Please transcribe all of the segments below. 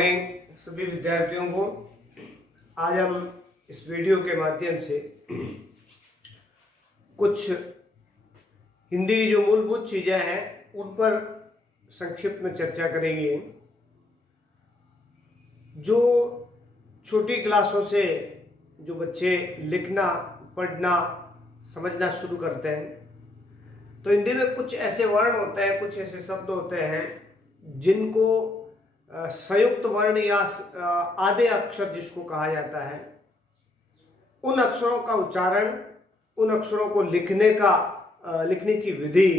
Morning सभी विद्यार्थियों को। आज हम इस वीडियो के माध्यम से कुछ हिंदी की जो मूलभूत चीज़ें हैं उन पर संक्षिप्त में चर्चा करेंगे। जो छोटी क्लासों से जो बच्चे लिखना, पढ़ना, समझना शुरू करते हैं तो हिंदी में कुछ ऐसे वर्ण होते हैं, कुछ ऐसे शब्द होते हैं जिनको संयुक्त वर्ण या आधे अक्षर जिसको कहा जाता है, उन अक्षरों का उच्चारण, उन अक्षरों को लिखने की विधि,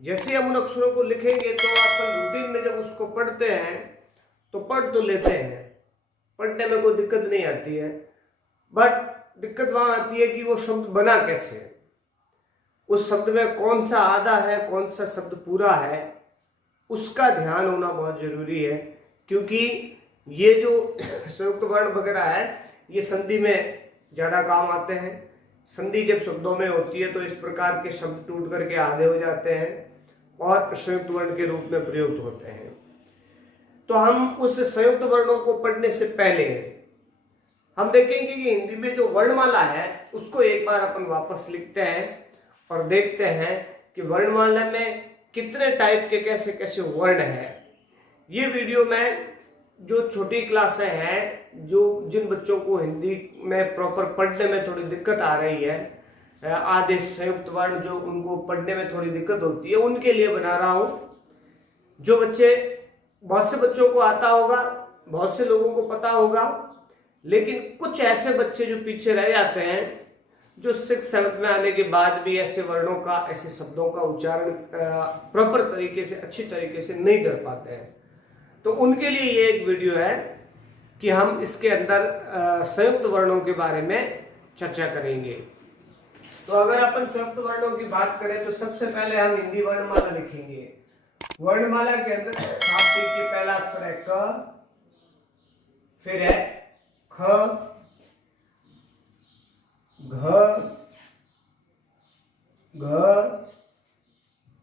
जैसे हम उन अक्षरों को लिखेंगे तो अपन रूटीन में जब उसको पढ़ते हैं तो पढ़ तो लेते हैं, पढ़ने में कोई दिक्कत नहीं आती है, बट दिक्कत वहाँ आती है कि वो शब्द बना कैसे, उस शब्द में कौन सा आधा है, कौन सा शब्द पूरा है, उसका ध्यान होना बहुत जरूरी है। क्योंकि ये जो संयुक्त वर्ण वगैरह है ये संधि में ज़्यादा काम आते हैं। संधि जब शब्दों में होती है तो इस प्रकार के शब्द टूट करके आधे हो जाते हैं और संयुक्त वर्ण के रूप में प्रयुक्त होते हैं। तो हम उस संयुक्त वर्णों को पढ़ने से पहले हम देखेंगे कि हिंदी में जो वर्णमाला है उसको एक बार अपन वापस लिखते हैं और देखते हैं कि वर्णमाला में कितने टाइप के कैसे कैसे वर्ण है। ये वीडियो में जो छोटी क्लासें हैं, जो जिन बच्चों को हिंदी में प्रॉपर पढ़ने में थोड़ी दिक्कत आ रही है, आधे संयुक्त वर्ण जो उनको पढ़ने में थोड़ी दिक्कत होती है, उनके लिए बना रहा हूँ। जो बच्चे, बहुत से बच्चों को आता होगा, बहुत से लोगों को पता होगा, लेकिन कुछ ऐसे बच्चे जो पीछे रह जाते हैं, जो 6th-7th में आने के बाद भी ऐसे वर्णों का, ऐसे शब्दों का उच्चारण प्रॉपर तरीके से, अच्छी तरीके से नहीं कर पाते हैं। तो उनके लिए ये एक वीडियो है कि हम इसके अंदर संयुक्त वर्णों के बारे में चर्चा करेंगे। तो अगर अपन संयुक्त वर्णों की बात करें तो सबसे पहले हम हिंदी वर्णमाला लिखेंगे। वर्णमाला के अंदर आप देखिए, पहला अक्षर है क, फिर है ख, घ, घ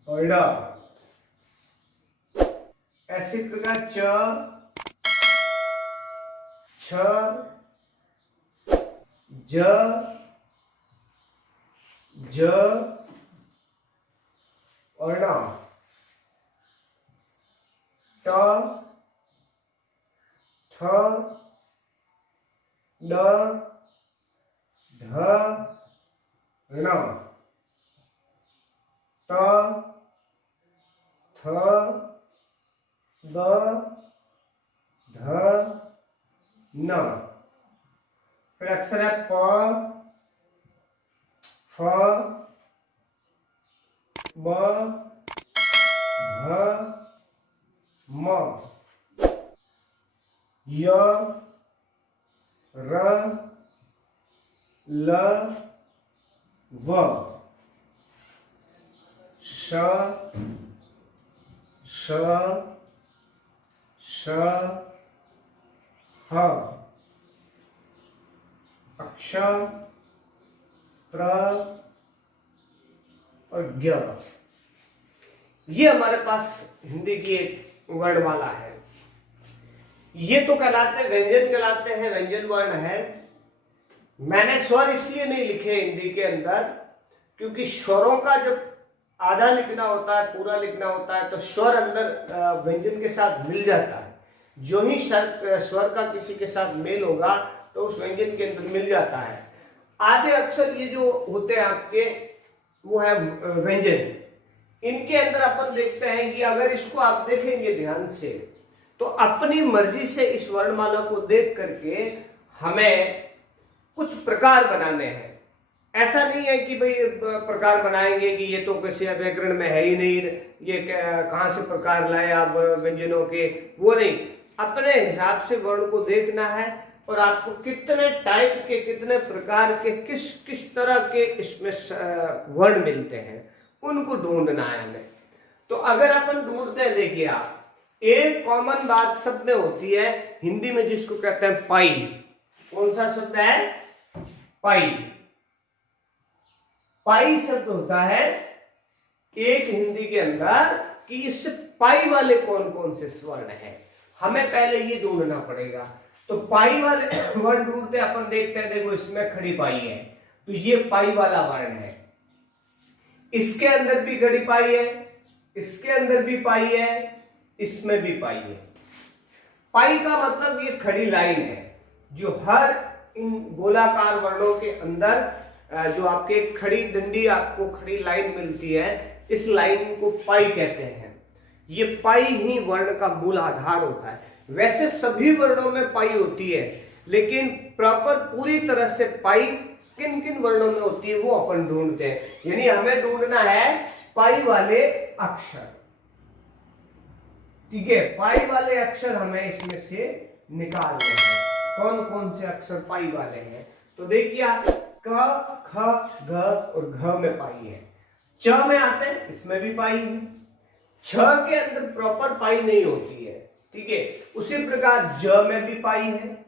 और ड। ऐसे प्रकार च, छ, ज, ज और ण। ट, ठ, ड, ध, ण। त, थ, द, ध, न। फिर अक्षर है प, फ, ब, भ, म, य, र, ल, व, श, श, श, ह, अक्ष, त्र और ज्ञ। ये हमारे पास हिंदी की एक वर्णमाला है। ये तो कहलाते व्यंजन, कहलाते हैं, व्यंजन वर्ण है। मैंने स्वर इसलिए नहीं लिखे हिंदी के अंदर क्योंकि स्वरों का जब आधा लिखना होता है, पूरा लिखना होता है, तो स्वर अंदर व्यंजन के साथ मिल जाता है। जो ही स्वर का किसी के साथ मेल होगा तो उस व्यंजन के अंदर मिल जाता है। आधे अक्षर ये जो होते हैं आपके, वो है व्यंजन। इनके अंदर अपन देखते हैं कि अगर इसको आप देखेंगे ध्यान से तो अपनी मर्जी से इस वर्णमाला को देख करके हमें कुछ प्रकार बनाने हैं। ऐसा नहीं है कि भाई प्रकार बनाएंगे कि ये तो किसी व्याकरण में है ही नहीं, ये कहाँ से प्रकार लाए आप व्यंजनों के, वो नहीं। अपने हिसाब से वर्ण को देखना है और आपको कितने टाइप के, कितने प्रकार के, किस किस तरह के इसमें वर्ण मिलते हैं, उनको ढूंढना है हमें। तो अगर अपन ढूंढते हैं, देखिए आप, एक कॉमन बात सब में होती है हिंदी में, जिसको कहते हैं पाई। कौन सा शब्द है? पाई। पाई शब्द होता है एक हिंदी के अंदर कि इससे पाई वाले कौन कौन से स्वर्ण हैं। हमें पहले ये ढूंढना पड़ेगा। तो पाई वाले वर्ण ढूंढते अपन देखते हैं, देखो इसमें खड़ी पाई है, तो ये पाई वाला वर्ण है, इसके अंदर भी खड़ी पाई है, इसके अंदर भी पाई है, इसमें भी पाई है। पाई का मतलब ये खड़ी लाइन है, जो हर इन गोलाकार वर्णों के अंदर जो आपके खड़ी डंडी, आपको खड़ी लाइन मिलती है, इस लाइन को पाई कहते हैं। ये पाई ही वर्ण का मूल आधार होता है। वैसे सभी वर्णों में पाई होती है, लेकिन प्रॉपर पूरी तरह से पाई किन किन वर्णों में होती है वो अपन ढूंढते हैं। यानी हमें ढूंढना है पाई वाले अक्षर, ठीक है। पाई वाले अक्षर हमें इसमें से निकालने हैं। कौन कौन से अक्षर पाई वाले हैं? तो देखिए आप, क, ख, ग और घ में पाई है। च में आते हैं, इसमें भी पाई है। छ के अंदर प्रॉपर पाई नहीं होती है, ठीक है। उसी प्रकार ज में भी पाई है।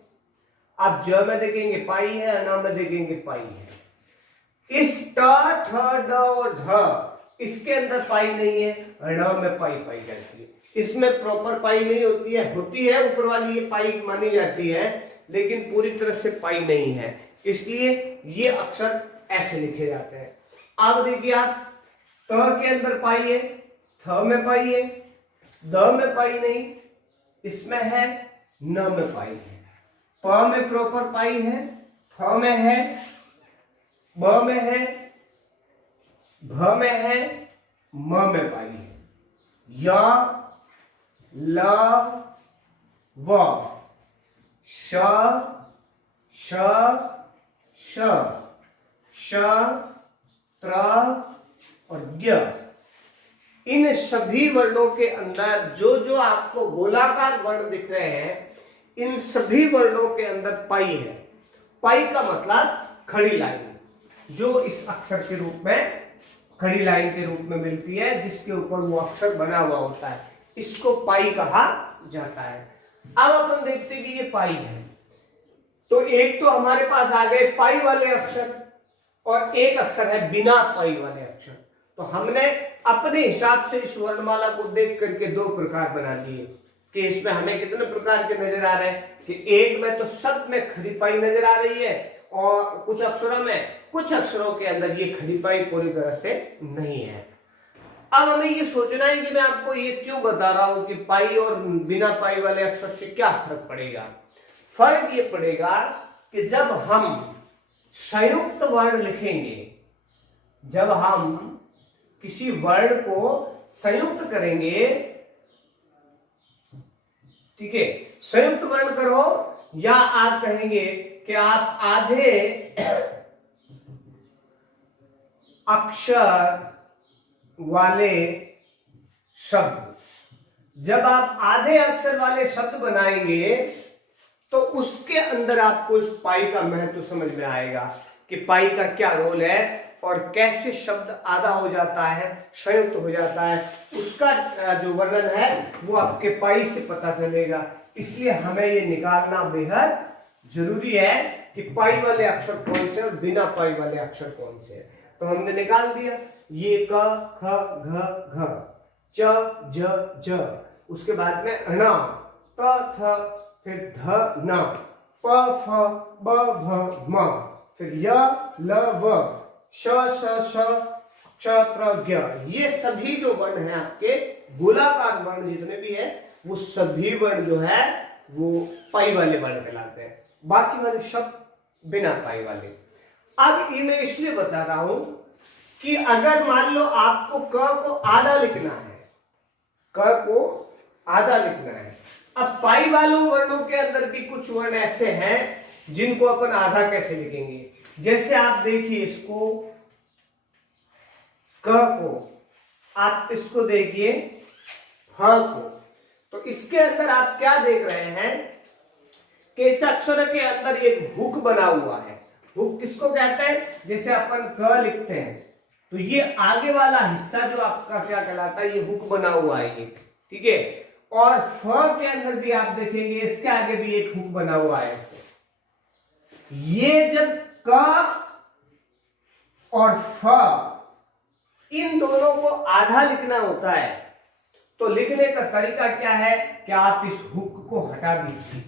आप ज में देखेंगे पाई है, अना में देखेंगे पाई है। इस ट, ठ, ड और ध, इसके अंदर पाई नहीं है, ण में पाई पाई जाती है। इसमें प्रॉपर पाई नहीं होती है, होती है ऊपर वाली ये पाई मानी जाती है, लेकिन पूरी तरह से पाई नहीं है, इसलिए ये अक्षर ऐसे लिखे जाते हैं। अब देखिए आप, त के अंदर पाई है, थ में पाई है, द में पाई नहीं, इसमें है, न में पाई है। प में प्रॉपर पाई है, फ में है, ब में है, भ में है, म में पाई है। या, ल, व, श, श, श, श, त्र और य, इन सभी वर्णों के अंदर जो जो आपको गोलाकार वर्ण दिख रहे हैं, इन सभी वर्णों के अंदर पाई है। पाई का मतलब खड़ी लाइन, जो इस अक्षर के रूप में, खड़ी लाइन के रूप में मिलती है, जिसके ऊपर वो अक्षर बना हुआ होता है, इसको पाई कहा जाता है। अब अपन देखते हैं कि ये पाई है, तो एक तो हमारे पास आ गए पाई वाले अक्षर और एक अक्षर है बिना पाई वाले अक्षर। तो हमने अपने हिसाब से इस वर्णमाला को देख करके दो प्रकार बना दिए कि इसमें हमें कितने प्रकार के नजर आ रहे हैं कि एक में तो सब में खड़ी पाई नजर आ रही है और कुछ अक्षरों के अंदर ये खड़ी पाई पूरी तरह से नहीं है। अब हमें ये सोचना है कि मैं आपको ये क्यों बता रहा हूं कि पाई और बिना पाई वाले अक्षर से क्या फर्क पड़ेगा। फर्क ये पड़ेगा कि जब हम संयुक्त वर्ण लिखेंगे, जब हम किसी वर्ण को संयुक्त करेंगे, ठीक है, संयुक्त वर्ण करो, या आप कहेंगे कि आप आधे अक्षर वाले शब्द, जब आप आधे अक्षर वाले शब्द बनाएंगे तो उसके अंदर आपको इस पाई का महत्व समझ में आएगा कि पाई का क्या रोल है और कैसे शब्द आधा हो जाता है, संयुक्त हो जाता है, उसका जो वर्णन है वो आपके पाई से पता चलेगा। इसलिए हमें ये निकालना बेहद जरूरी है कि पाई वाले अक्षर कौन से और बिना पाई वाले अक्षर कौन से। तो हमने निकाल दिया, ये क, ख, घ, घ, च, ज, ज, उसके बाद में ण, त, थ, फिर ध, न, प, फ, ब, भ, म, फिर य, ल, व, श, श, श, च, त्र, ज्ञ। ये सभी जो वर्ण हैं आपके गोलाकार वर्ण जितने भी हैं, वो सभी वर्ण जो है वो पाई वाले वर्ण कहलाते हैं, बाकी वाले शब्द बिना पाई वाले। अब ये मैं इसलिए बता रहा हूं कि अगर मान लो आपको क को आधा लिखना है, क को आधा लिखना है, अब पाई वालों वर्णों के अंदर भी कुछ वर्ण ऐसे हैं जिनको अपन आधा कैसे लिखेंगे। जैसे आप देखिए इसको, क को, आप इसको देखिए ह को, तो इसके अंदर आप क्या देख रहे हैं कि इस अक्षर के अंदर एक हुक बना हुआ है। हुक किसको कहते हैं? जैसे अपन क लिखते हैं तो ये आगे वाला हिस्सा जो आपका क्या कहलाता है, ये हुक बना हुआ है ये, ठीक है। और फ के अंदर भी आप देखेंगे इसके आगे भी एक हुक बना हुआ है ऐसे। ये जब क और फ इन दोनों को आधा लिखना होता है तो लिखने का तरीका क्या है कि आप इस हुक को हटा दीजिए।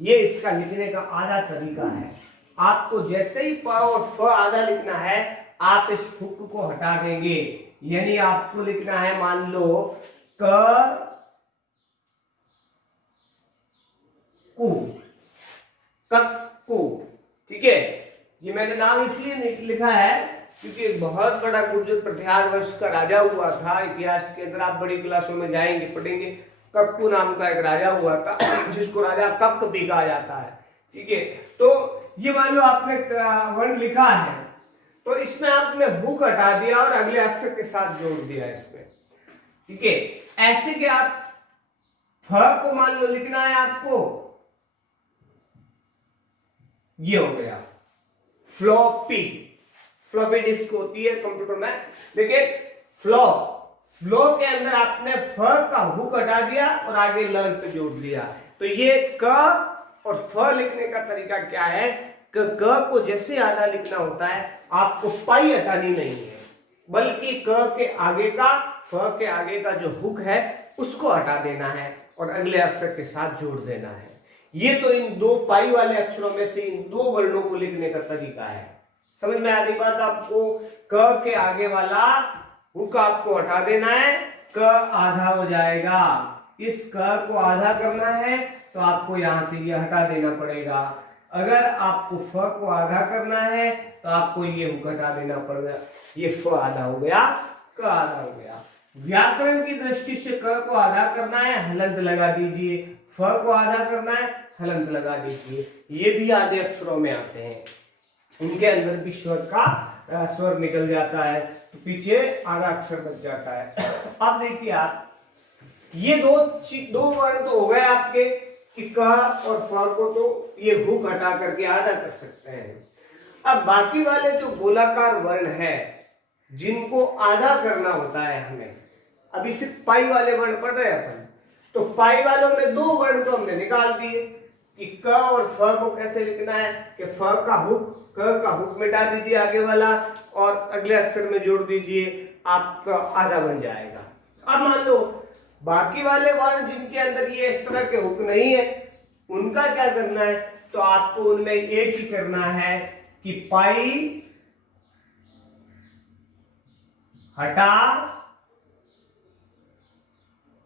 ये इसका लिखने का आधा तरीका है। आपको जैसे ही प और फ आधा लिखना है, आप इस हुक को हटा देंगे। यानी आपको लिखना है, मान लो क कु, कक्कू, ठीक है। ये मैंने नाम इसलिए लिखा है क्योंकि एक बहुत बड़ा गुर्जर प्रतिहार वंश का राजा हुआ था। इतिहास के अंदर आप बड़ी क्लासों में जाएंगे, पढ़ेंगे। कक्कू नाम का एक राजा हुआ था जिसको राजा कक भी कहा जाता है, ठीक है। तो ये मान लो आपने वर्ण लिखा है, तो इसमें आपने हुक हटा दिया और अगले अक्षर के साथ जोड़ दिया इसमें, ठीक है। ऐसे कि आप फ को मान लो लिखना है आपको, ये हो गया फ्लॉपी। फ्लॉपी डिस्क होती है कंप्यूटर में, लेकिन फ्लो के अंदर आपने फ का हुक हटा दिया और आगे ल पे जोड़ दिया। तो ये क और फ लिखने का तरीका क्या है, क को जैसे आधा लिखना होता है, आपको पाई हटानी नहीं है, बल्कि क के आगे का, फ के आगे का जो हुक है उसको हटा देना है और अगले अक्षर के साथ जोड़ देना है। ये तो इन दो पाई वाले अक्षरों में से इन दो वर्णों को लिखने का तरीका है। समझ में आ रही बात आपको? क के आगे वाला हुक आपको हटा देना है, क आधा हो जाएगा। इस क को आधा करना है तो आपको यहां से ये हटा देना पड़ेगा। अगर आपको फ को आधा करना है तो आपको ये हुक हटा देना पड़ेगा। ये फ आधा हो गया, क आधा हो गया। व्याकरण की दृष्टि से क को आधा करना है, हलंत लगा दीजिए। फ को आधा करना है, हलंत लगा दीजिए। ये भी आधे अक्षरों में आते हैं, उनके अंदर भी स्वर निकल जाता है, तो पीछे आधा अक्षर बच जाता है। अब देखिए आप, ये दो वर्ण तो हो गए आपके कि क और फ को तो ये हुक हटा करके आधा कर सकते हैं। अब बाकी वाले जो गोलाकार वर्ण है जिनको आधा करना होता है हमें, अभी सिर्फ पाई वाले वर्ण पढ़ रहे हैं अपन, तो पाई वालों में दो वर्ण तो हमने निकाल दिए कि क और फ को कैसे लिखना है कि फ का हुक, क का हुक मिटा दीजिए आगे वाला और अगले अक्षर में जोड़ दीजिए, आपका आधा बन जाएगा। अब मान लो बाकी वाले वर्ण जिनके अंदर ये इस तरह के हुक नहीं है, उनका क्या करना है, तो आपको उनमें एक ही करना है कि पाई हटा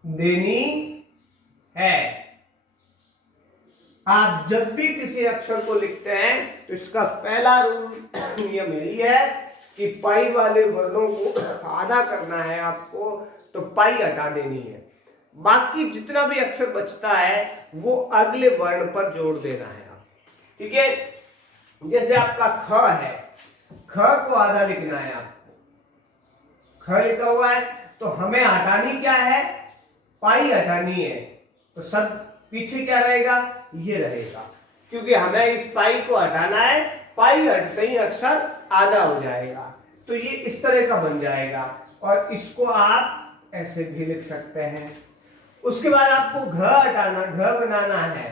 देनी है। आप जब भी किसी अक्षर को लिखते हैं तो इसका पहला रूल नियम यही है कि पाई वाले वर्णों को आधा करना है आपको, तो पाई हटा देनी है। बाकी जितना भी अक्षर बचता है वो अगले वर्ण पर जोड़ देना है आप, ठीक है। जैसे आपका ख है, ख को आधा लिखना है आपको, ख लिखा हुआ है तो हमें हटानी क्या है, पाई हटानी है। तो सब पीछे क्या रहेगा, ये रहेगा, क्योंकि हमें इस पाई को हटाना है। पाई हटते ही अक्षर आधा हो जाएगा, तो ये इस तरह का बन जाएगा। और इसको आप ऐसे भी लिख सकते हैं। उसके बाद आपको घ हटाना, घ बनाना है,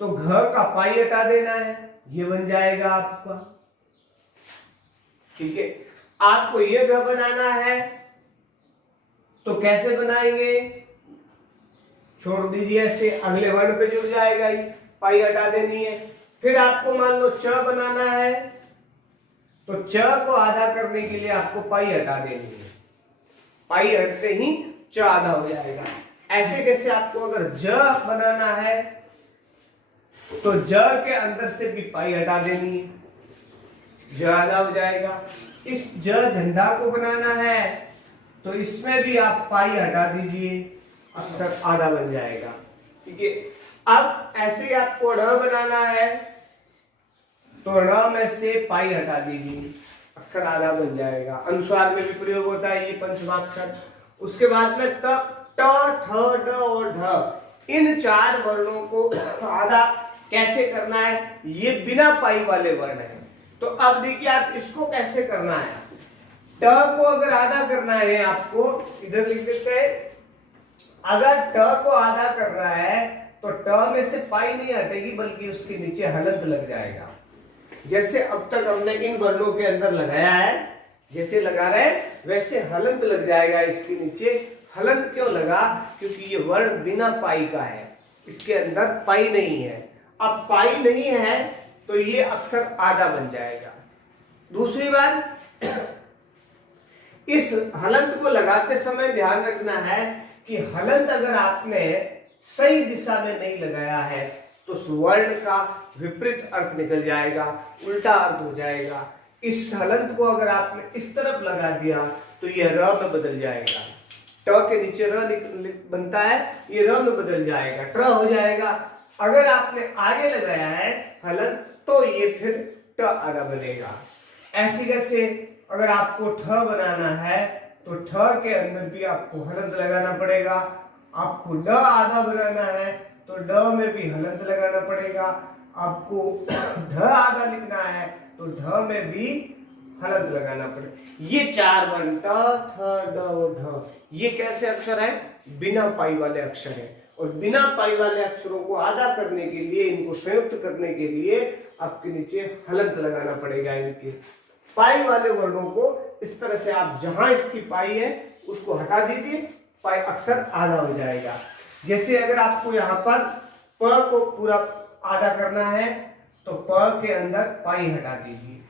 तो घ का पाई हटा देना है, ये बन जाएगा आपका, ठीक है। आपको ये घ बनाना है तो कैसे बनाएंगे, छोड़ दीजिए, ऐसे अगले वर्ण पे जुड़ जाएगा, ही पाई हटा देनी है। फिर आपको मान लो च बनाना है, तो च को आधा करने के लिए आपको पाई हटा देनी है, पाई हटते ही च आधा हो जाएगा। ऐसे कैसे आपको अगर ज बनाना है तो ज के अंदर से भी पाई हटा देनी है, ज आधा हो जाएगा। इस ज झंडा को बनाना है तो इसमें भी आप पाई हटा दीजिए, अक्षर आधा बन जाएगा, ठीक है। अब ऐसे ही आपको ण बनाना है तो ण में से पाई हटा दीजिए, अक्षर आधा बन जाएगा। अनुस्वार में भी प्रयोग होता है ये पंचमाक्षर। उसके बाद में त, ट, ठ, ड और ढ, इन चार वर्णों को आधा कैसे करना है, ये बिना पाई वाले वर्ण है। तो अब देखिए आप इसको कैसे करना है। ट को अगर आधा करना है आपको, इधर लिख देते हैं, अगर ट को आधा करना है तो ट में से पाई नहीं हटेगी बल्कि उसके नीचे हलंत लग जाएगा। जैसे अब तक हमने इन वर्णों के अंदर लगाया है, जैसे लगा रहे हैं वैसे हलंत लग जाएगा इसके नीचे। हलंत क्यों लगा? क्योंकि ये वर्ण बिना पाई का है, इसके अंदर पाई नहीं है। अब पाई नहीं है तो ये अक्षर आधा बन जाएगा। दूसरी बात, इस हलंत को लगाते समय ध्यान रखना है कि हलंत अगर आपने सही दिशा में नहीं लगाया है तो उस वर्ण का विपरीत अर्थ निकल जाएगा, उल्टा अर्थ हो जाएगा। इस हलंत को अगर आपने इस तरफ लगा दिया तो यह र में बदल जाएगा। ट के नीचे र बनता है, ये र में बदल जाएगा, ट्र हो जाएगा। अगर आपने आगे लगाया है हलंत तो ये फिर ट आधा बनेगा। ऐसे कैसे? अगर आपको ठ बनाना है तो ठ के अंदर भी आपको हलंत लगाना पड़ेगा। आपको ड आधा बनाना है तो ड में भी हलंत लगाना पड़ेगा। आपको ढ आधा लिखना है तो ढ में भी हलंत लगाना पड़ेगा। ये चार वर्ण ट, ठ, ड और ढ, ये कैसे अक्षर है? बिना पाई वाले अक्षर है। और बिना पाई वाले अक्षरों को आधा करने के लिए, इनको संयुक्त करने के लिए आपके नीचे हलंत लगाना पड़ेगा। इनके पाई वाले वर्णों को इस तरह से आप जहां इसकी पाई है उसको हटा दीजिए, पाई अक्षर आधा हो जाएगा। जैसे अगर आपको यहाँ पर प को पूरा आधा करना है तो प के अंदर पाई हटा दीजिए।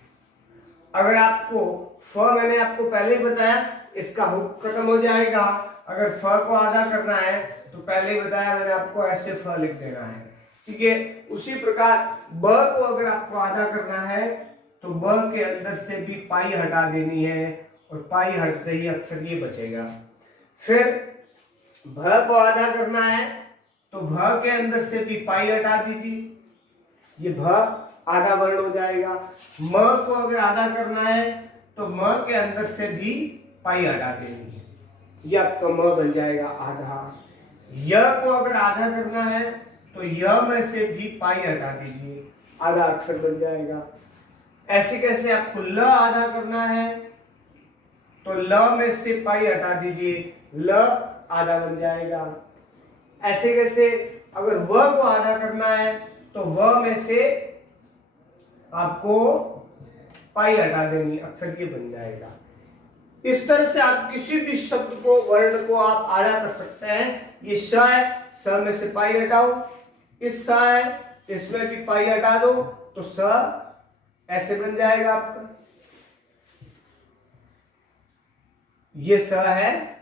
अगर आपको फ, मैंने आपको पहले ही बताया, इसका हुक खत्म हो जाएगा। अगर फ को आधा करना है तो पहले ही बताया मैंने आपको, ऐसे फ लिख देना है, ठीक है। उसी प्रकार ब को अगर आपको आधा करना है तो ब के अंदर से भी पाई हटा देनी है और पाई हटते ही अक्षर ये बचेगा। फिर भ को आधा करना है तो भ के अंदर से भी पाई हटा दीजिए, ये भ आधा वर्ण हो जाएगा। म को अगर आधा करना है तो म के अंदर से भी पाई हटा देनी है, ये आपका म बन जाएगा आधा। य को अगर आधा करना है तो य में से भी पाई हटा दीजिए, आधा अक्षर बन जाएगा। ऐसे कैसे? आपको ल आधा करना है तो ल में से पाई हटा दीजिए, ल आधा बन जाएगा। ऐसे कैसे? अगर व को आधा करना है तो व में से आपको पाई हटा देनी, अक्षर ये बन जाएगा। इस तरह से आप किसी भी शब्द को, वर्ण को आप आधा कर सकते हैं। ये स है, स में से पाई हटाओ, इस स है, इसमें भी पाई हटा दो तो स ऐसे बन जाएगा आपका। ये स है।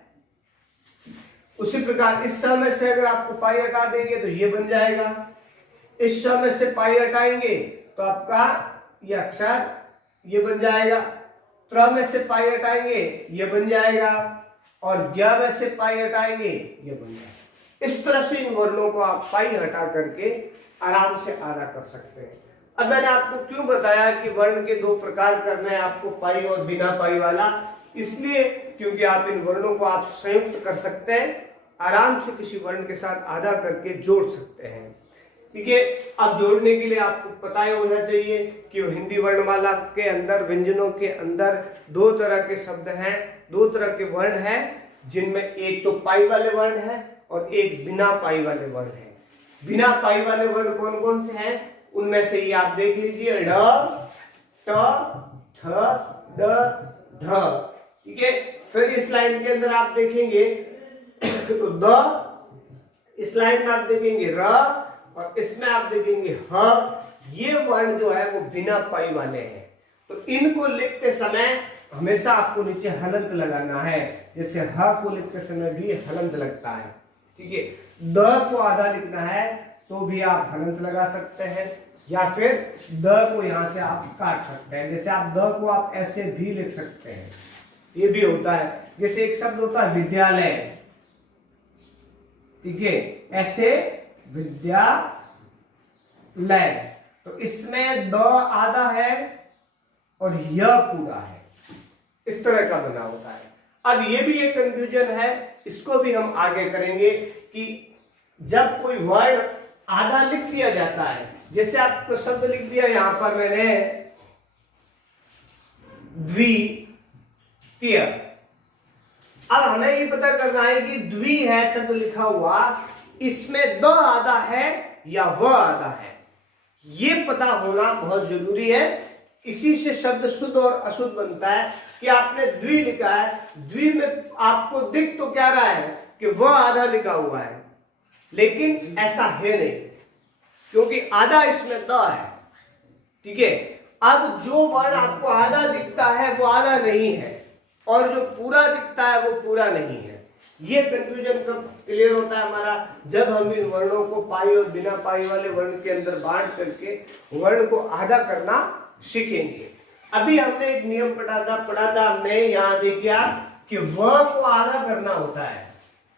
उसी प्रकार इस स में से अगर आपको पाई हटा देंगे तो ये बन जाएगा। इस स में से पाई हटाएंगे तो आपका ये अक्षर ये बन जाएगा। त्र में से पाई हटाएंगे ये बन जाएगा और य में से पाई हटाएंगे ये बन जाएगा। इस तरह से इन वर्णों को आप पाई हटा करके आराम से आधा कर सकते हैं। अब मैंने आपको क्यों बताया कि वर्ण के दो प्रकार करने हैं आपको, पाई और बिना पाई वाला? इसलिए क्योंकि आप इन वर्णों को आप संयुक्त कर सकते हैं, आराम से किसी वर्ण के साथ आधा करके जोड़ सकते हैं, ठीक है। अब जोड़ने के लिए आपको पता ही होना चाहिए कि हिंदी वर्णमाला के अंदर, व्यंजनों के अंदर दो तरह के शब्द हैं, दो तरह के वर्ण हैं, जिनमें एक तो पाई वाले वर्ण है और एक बिना पाई वाले वर्ण है। बिना पाई वाले वर्ण कौन कौन से हैं? उनमें से ये आप देख लीजिए, ड, ट, ठ, ड, ढ, ठीक है। फिर इस लाइन के अंदर आप देखेंगे तो द, इस लाइन में आप देखेंगे र और इसमें आप देखेंगे ह। ये वर्ण जो है वो बिना पाई वाले हैं, तो इनको लिखते समय हमेशा आपको नीचे हलंत लगाना है। जैसे ह को लिखते समय भी हलंत लगता है, ठीक है। द को आधा लिखना है तो भी आप हलंत लगा सकते हैं, या फिर द को यहां से आप काट सकते हैं। जैसे आप द को आप ऐसे भी लिख सकते हैं, ये भी होता है। जैसे एक शब्द होता है विद्यालय, ठीक है, ऐसे विद्यालय, तो इसमें द आधा है और य पूरा है, इस तरह का बना होता है। अब ये भी एक कंफ्यूजन है, इसको भी हम आगे करेंगे कि जब कोई वर्ड आधा लिख दिया जाता है, जैसे आपको शब्द लिख दिया यहां पर मैंने द्वितीय, अब हमें ये पता करना है कि द्वि है शब्द लिखा हुआ, इसमें द आधा है या व आधा है, ये पता होना बहुत जरूरी है। इसी से शब्द शुद्ध और अशुद्ध बनता है। कि आपने द्वि लिखा है, द्वि में आपको दिख तो क्या रहा है कि वह आधा लिखा हुआ है, लेकिन ऐसा है नहीं, क्योंकि आधा इसमें द है। ठीक है, अब जो वर्ण आपको आधा दिखता है वो आधा नहीं है, और जो पूरा दिखता है वो पूरा नहीं है। ये कंफ्यूजन कब क्लियर होता है हमारा? जब हम इन वर्णों को पाई और बिना पाई वाले वर्ण के अंदर बांट करके वर्ण को आधा करना सीखेंगे। अभी हमने एक नियम पढ़ा था हमने, यहाँ देखिए कि व को आधा करना होता है,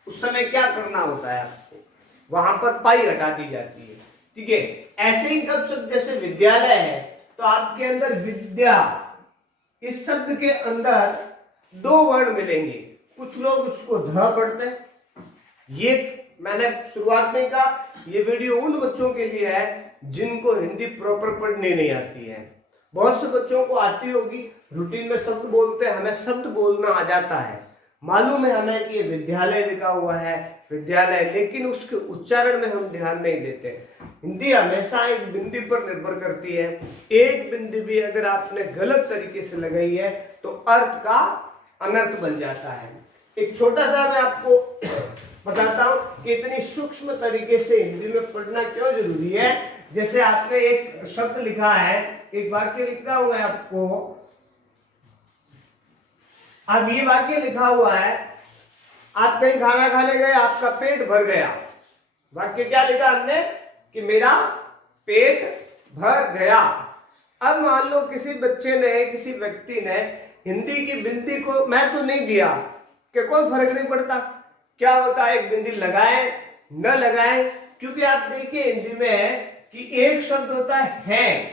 उस समय क्या करना होता है आपको? वहां पर पाई हटा दी जाती है। ठीक है, ऐसे ही कब शब्द जैसे विद्यालय है तो आपके अंदर विद्या, इस शब्द के अंदर दो वर्ण मिलेंगे, कुछ लोग उसको ध पढ़ते हैं। ये मैंने शुरुआत में कहा, ये वीडियो उन बच्चों के लिए है जिनको हिंदी प्रॉपर पढ़नी नहीं आती है। बहुत से बच्चों को आती होगी, रूटीन में शब्द बोलते हैं, हमें शब्द बोलना आ जाता है, मालूम है हमें कि विद्यालय लिखा हुआ है विद्यालय, लेकिन उसके उच्चारण में हम ध्यान नहीं देते। हिंदी हमेशा एक बिंदी पर निर्भर करती है, एक बिंदी भी अगर आपने गलत तरीके से लगाई है तो अर्थ का अनर्थ बन जाता है। एक छोटा सा मैं आपको बताता हूं कि इतनी सूक्ष्म तरीके से हिंदी में पढ़ना क्यों जरूरी है। जैसे आपने एक शब्द लिखा है, एक वाक्य लिख रहा हूं मैं आपको, अब ये वाक्य लिखा हुआ है, आप कहीं खाना खाने गए, आपका पेट भर गया। वाक्य क्या लिखा हमने कि मेरा पेट भर गया। अब मान लो किसी बच्चे ने, किसी व्यक्ति ने हिंदी की बिंदी को मैं तो नहीं दिया कि कोई फर्क नहीं पड़ता, क्या होता है एक बिंदी लगाए न लगाए, क्योंकि आप देखिए हिंदी में कि एक शब्द होता है,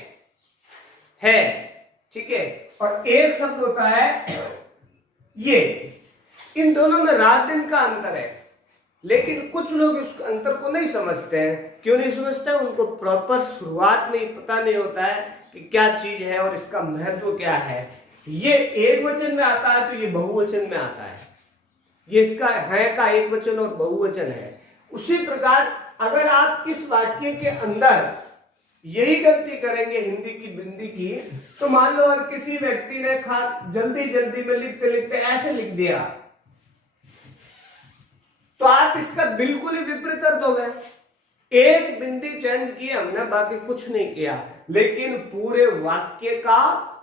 ठीक है, और एक शब्द होता है ये, इन दोनों में रात दिन का अंतर है। लेकिन कुछ लोग इस अंतर को नहीं समझते हैं। क्यों नहीं समझते हैं? उनको प्रॉपर शुरुआत में पता नहीं होता है कि क्या चीज है और इसका महत्व क्या है। ये एक वचन में आता है तो ये बहुवचन में आता है, ये इसका है का एक वचन और बहुवचन है। उसी प्रकार अगर आप इस वाक्य के अंदर यही गलती करेंगे हिंदी की बिंदी की, तो मान लो और किसी व्यक्ति ने जल्दी जल्दी में लिखते लिखते ऐसे लिख दिया, तो आप इसका बिल्कुल ही विपरीत अर्थ हो गए। एक बिंदी चेंज की हमने, बाकी कुछ नहीं किया, लेकिन पूरे वाक्य का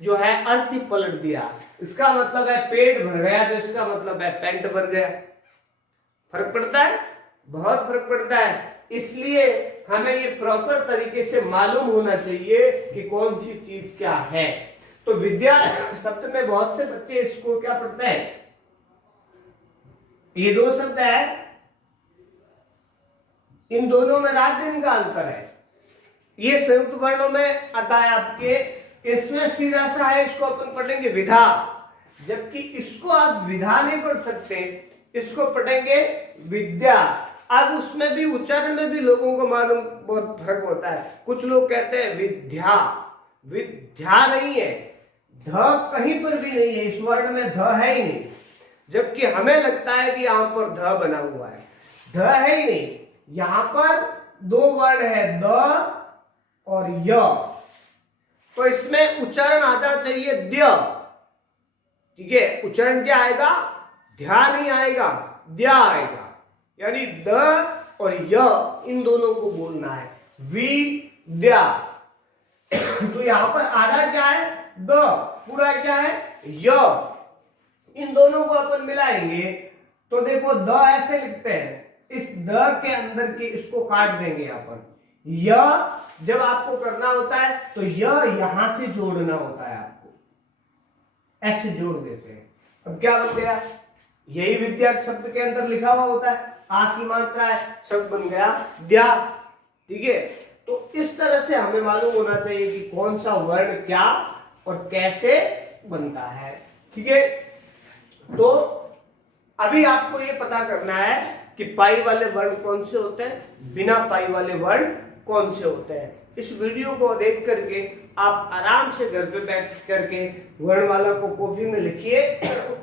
जो है अर्थ ही पलट दिया। इसका मतलब है पेट भर गया, तो इसका मतलब है पैंट भर गया। फर्क पड़ता है, बहुत फर्क पड़ता है। इसलिए हमें ये प्रॉपर तरीके से मालूम होना चाहिए कि कौन सी चीज क्या है। तो विद्या शब्द में बहुत से बच्चे इसको क्या पढ़ते हैं, ये दो शब्द है, इन दोनों में रात दिन का अंतर है। ये संयुक्त वर्णों में आता है आपके, इसमें सीधा सा है, इसको अपन पढ़ेंगे विधा, जबकि इसको आप विधा नहीं पढ़ सकते, इसको पढ़ेंगे विद्या। अब उसमें भी उच्चारण में भी लोगों को मालूम बहुत फर्क होता है। कुछ लोग कहते हैं विद्या, विद्या नहीं है, ध कहीं पर भी नहीं है, इस वर्ण में ध है ही नहीं, जबकि हमें लगता है कि यहां पर ध बना हुआ है, ध है ही नहीं। यहां पर दो वर्ण है, द और य, तो इसमें उच्चारण आता चाहिए द्य। ठीक है, उच्चारण क्या आएगा, ध्या नहीं आएगा, द्या आएगा, यानी द और य इन दोनों को बोलना है, विद्या। तो यहां पर आधा क्या है, द, पूरा क्या है, य। इन दोनों को अपन मिलाएंगे तो देखो द ऐसे लिखते हैं, इस द के अंदर की इसको काट देंगे अपन। य जब आपको करना होता है तो यहां से जोड़ना होता है, आपको ऐसे जोड़ देते हैं। अब क्या बन गया, यही विद्या शब्द के अंदर लिखा हुआ होता है, आ की मात्रा है, शब्द बन गया द्या। ठीक है, तो इस तरह से हमें मालूम होना चाहिए कि कौन सा वर्ण क्या और कैसे बनता है। ठीक है, तो अभी आपको ये पता करना है कि पाई वाले वर्ण कौन से होते हैं, बिना पाई वाले वर्ण कौन से होते हैं। इस वीडियो को देख करके आप आराम से घर पे बैठ करके वर्णमाला को कॉपी में लिखिए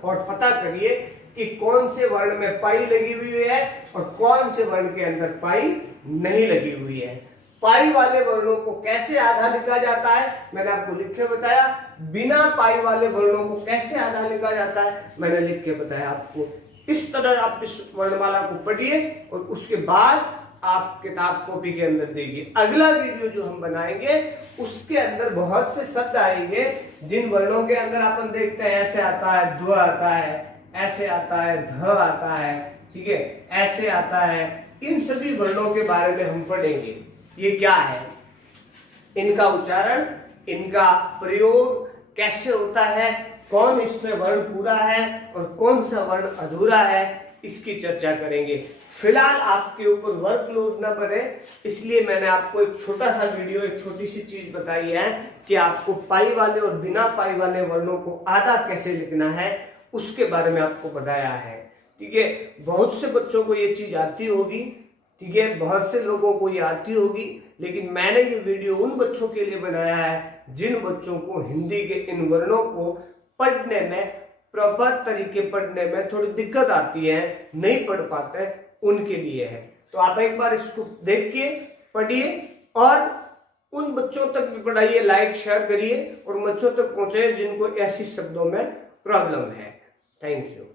और पता करिए कि कौन से वर्ण में पाई लगी हुई है और कौन से वर्ण के अंदर पाई नहीं लगी हुई है। पाई वाले वर्णों को कैसे आधा लिखा जाता है मैंने आपको लिख के बताया, बिना पाई वाले वर्णों को कैसे आधा लिखा जाता है मैंने लिख के बताया आपको। इस तरह आप इस वर्णमाला को पढ़िए और उसके बाद आप किताब कॉपी के अंदर देखिए। अगला वीडियो जो हम बनाएंगे उसके अंदर बहुत से शब्द आएंगे जिन वर्णों के अंदर अपन देखते हैं ऐसे आता है, ध्व आता है, ऐसे आता है, ध आता है, ठीक है, ऐसे आता है। इन सभी वर्णों के बारे में हम पढ़ेंगे। ये क्या है, इनका उच्चारण, इनका प्रयोग कैसे होता है, कौन इसमें वर्ण पूरा है और कौन सा वर्ण अधूरा है, इसकी चर्चा करेंगे। फिलहाल आपके ऊपर वर्कलोड न बने इसलिए मैंने आपको एक छोटा सा वीडियो, एक छोटी सी चीज बताई है कि आपको पाई वाले और बिना पाई वाले वर्णों को आधा कैसे लिखना है उसके बारे में आपको बताया है। ठीक है, बहुत से बच्चों को ये चीज आती होगी, ठीक है, बहुत से लोगों को ये आती होगी, लेकिन मैंने ये वीडियो उन बच्चों के लिए बनाया है जिन बच्चों को हिंदी के इन वर्णों को पढ़ने में, प्रॉपर तरीके पढ़ने में थोड़ी दिक्कत आती है, नहीं पढ़ पाते, उनके लिए है। तो आप एक बार इसको देखिए, पढ़िए और उन बच्चों तक भी पढ़ाइए, लाइक शेयर करिए और बच्चों तक पहुंचे जिनको ऐसी शब्दों में प्रॉब्लम है। Thank you.